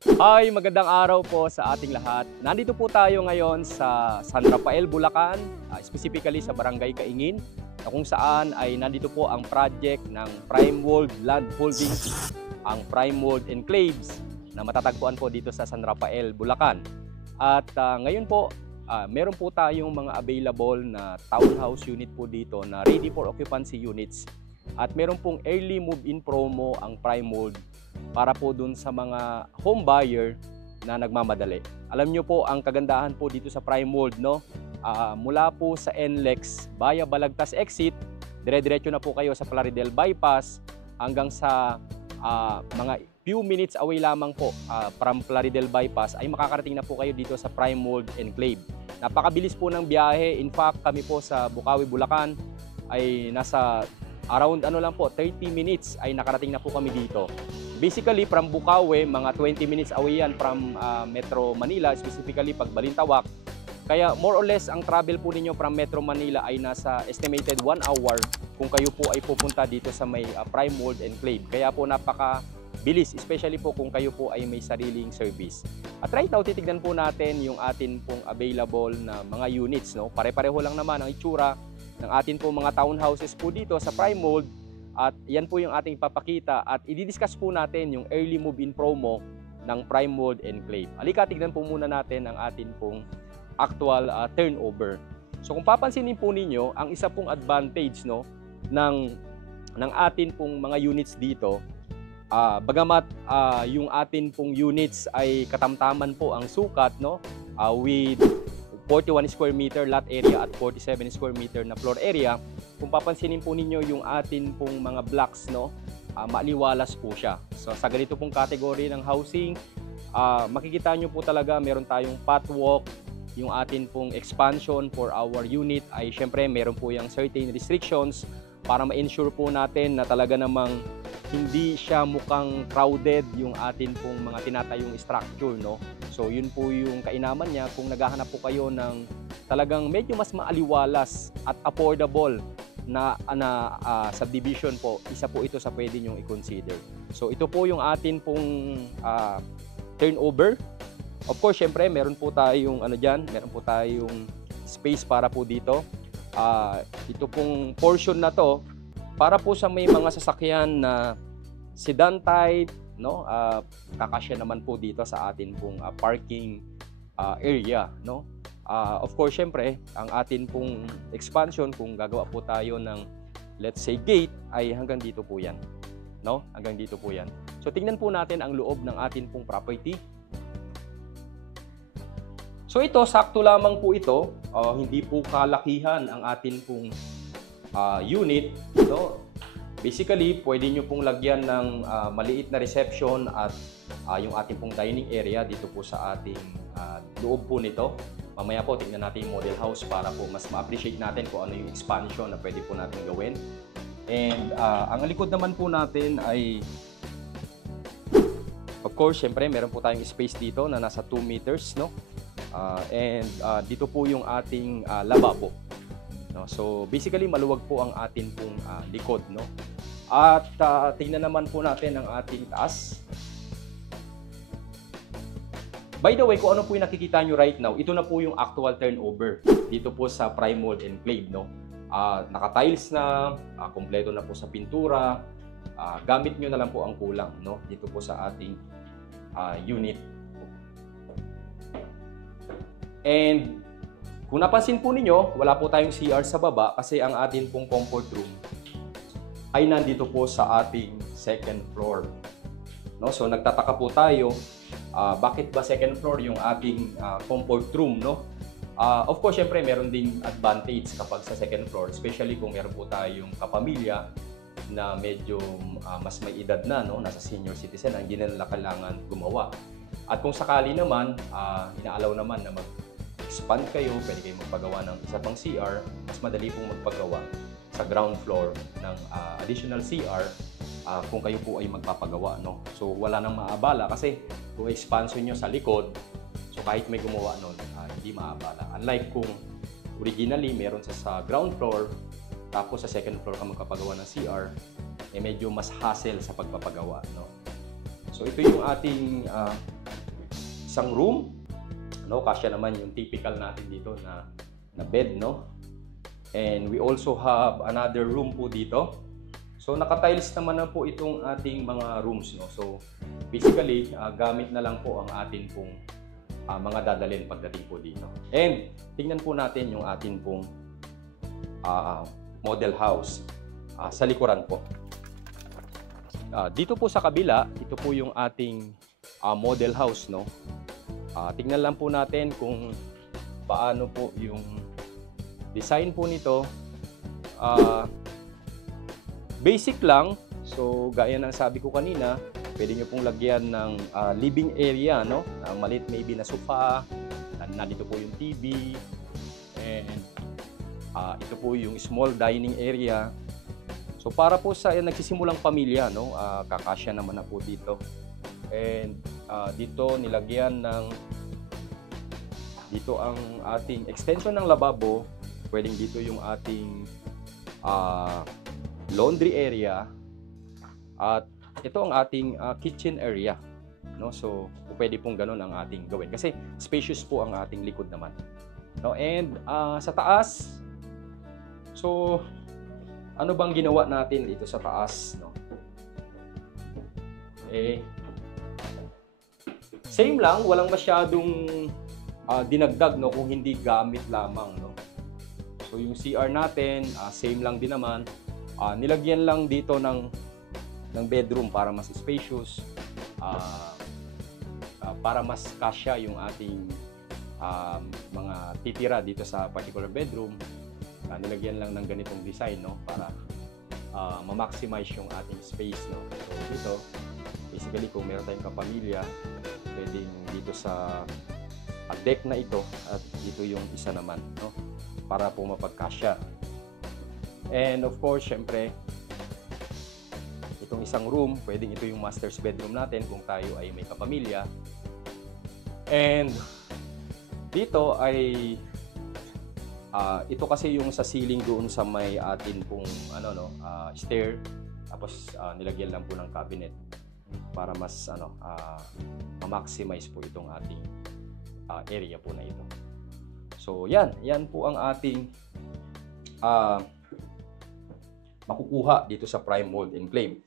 Hi, magandang araw po sa ating lahat. Nandito po tayo ngayon sa San Rafael, Bulacan, specifically sa Barangay Kaingin, na kung saan ay nandito po ang project ng Prime World Land Holdings, ang Prime World Enclaves na matatagpuan po dito sa San Rafael, Bulacan. At ngayon po, meron po tayong mga available na townhouse unit po dito na ready for occupancy units. At meron pong early move-in promo ang Prime World para po dun sa mga home buyer na nagmamadali. Alam nyo po, ang kagandahan po dito sa Prime World, no? Mula po sa NLEX via Balagtas exit, dire-diretso na po kayo sa Plaridel bypass hanggang sa mga few minutes away lamang po from Plaridel bypass ay makakarating na po kayo dito sa Prime World Enclave. Napakabilis po ng biyahe. In fact, kami po sa Bukawi, Bulacan ay nasa around 30 minutes ay nakarating na po kami dito. Basically, from Bukawi, mga 20 minutes away yan from Metro Manila, specifically pag Balintawak. Kaya more or less, ang travel po ninyo from Metro Manila ay nasa estimated 1 hour kung kayo po ay pupunta dito sa may Prime World Enclave. Kaya po napaka-bilis, especially po kung kayo po ay may sariling service. At right now, titignan po natin yung atin pong available na mga units. No? Pare-pareho lang naman ang itsura ng atin pong mga townhouses po dito sa Prime World. At yan po yung ating papakita at i-discuss po natin yung early move-in promo ng Prime World Enclave. Halika, tignan po muna natin ang atin pong actual turnover. So kung papansinin po ninyo, ang isa pong advantage ng atin pong mga units dito, bagamat yung atin pong units ay katamtaman po ang sukat, with 41 square meter lot area at 47 square meter na floor area. Kung papansinin po ninyo yung atin pong mga blocks, maaliwalas po siya. So sa ganito pong category ng housing, makikita nyo po talaga meron tayong pathwalk, yung atin pong expansion for our unit ay syempre meron po yung certain restrictions para ma-ensure po natin na talaga namang hindi siya mukhang crowded yung atin pong mga tinatayong structure, So yun po yung kainaman niya kung naghahanap po kayo ng talagang medyo mas maaliwalas at affordable na subdivision po, isa po ito sa pwede nyong i-consider. So ito po yung atin pong turnover. Of course, syempre meron po tayong meron po tayong space para po dito. Ito pong portion na to para po sa may mga sasakyan na sedan type, kakasya naman po dito sa atin pong parking area, Of course, syempre, ang atin pong expansion, kung gagawa po tayo ng, let's say, gate, ay hanggang dito po yan. Hanggang dito po yan. So, tingnan po natin ang loob ng atin pong property. So, ito, sakto lamang po ito. Hindi po kalakihan ang atin pong unit. Basically, pwede nyo pong lagyan ng maliit na reception at yung ating pong dining area dito po sa ating loob po nito. Mamaya po, tingnan natin yung model house para po mas ma-appreciate natin kung ano yung expansion na pwede po natin gawin. And ang likod naman po natin ay, of course, syempre, meron po tayong space dito na nasa 2 meters, And dito po yung ating lababo. So, basically, maluwag po ang atin pong likod, At tingnan naman po natin ang ating taas. By the way, kung ano po yung nakikita nyo right now, ito na po yung actual turnover dito po sa Prime World Enclave, Naka-tiles na, kompleto na po sa pintura, gamit nyo na lang po ang kulang, dito po sa ating unit. And kung napansin po ninyo, wala po tayong CR sa baba kasi ang atin pong comfort room ay nandito po sa ating second floor. So nagtataka po tayo, bakit ba second floor yung ating comfort room, Of course, syempre meron din advantage kapag sa second floor, especially kung meron po tayong kapamilya na medyo mas may edad na, nasa senior citizen, ang hindi nila kailangan gumawa. At kung sakali naman, inaalaw naman na mag-expand kayo, pwede kayo magpagawa ng isa pang CR, mas madali pong magpagawa sa ground floor ng additional CR kung kayo po ay magpapagawa, So wala nang maabala kasi kung expansion nyo sa likod, so kahit may gumawa nun, hindi maabala. Unlike kung originally meron sa ground floor, tapos sa second floor ka magpapagawa ng CR, medyo mas hassle sa pagpapagawa, So ito yung ating isang room, no? Kasya naman yung typical natin dito na bed, no? And we also have another room po dito. So naka-tiles naman na po itong ating mga rooms, no? So basically, gamit na lang po ang atin pong mga dadalhin pagdating po dito. And tingnan po natin yung atin pong model house sa likuran po. Dito po sa kabila, ito po yung ating model house, no? Tingnan lang po natin kung paano po yung design po nito. Basic lang. So gaya ng sabi ko kanina, pwede nyo pong lagyan ng living area, no? Maliit maybe na sofa, nandito po yung TV, and ito po yung small dining area. So para po sa nagsisimulang pamilya, no, kakasya naman na po dito. And dito nilagyan ng dito ang ating extension ng lababo. Pwedeng dito yung ating laundry area, at ito ang ating kitchen area, no? So pwede pong ganun ang ating gawin kasi spacious po ang ating likod naman, no? And sa taas, so ano bang ginawa natin dito sa taas, no? Same lang, walang masyadong dinagdag, no, kung hindi gamit lamang, no? So yung CR natin, same lang din naman. Nilagyan lang dito ng bedroom para mas spacious, para mas kasya yung ating mga titira dito sa particular bedroom. Nilagyan lang ng ganitong design, no, para ma-maximize yung ating space, no. So dito, basically kung meron tayong kapamilya, pwedeng dito sa deck na ito at dito yung isa naman, no, para po mapagkasya. And of course, syempre, itong isang room, pwedeng ito yung master's bedroom natin kung tayo ay may kapamilya. And dito ay ito kasi yung sa ceiling doon sa may atin pong stair, tapos nilagyan lang po ng cabinet para mas ma-maximize po itong ating area po na ito. So yan po ang ating makukuha dito sa Prime Mold Enclave.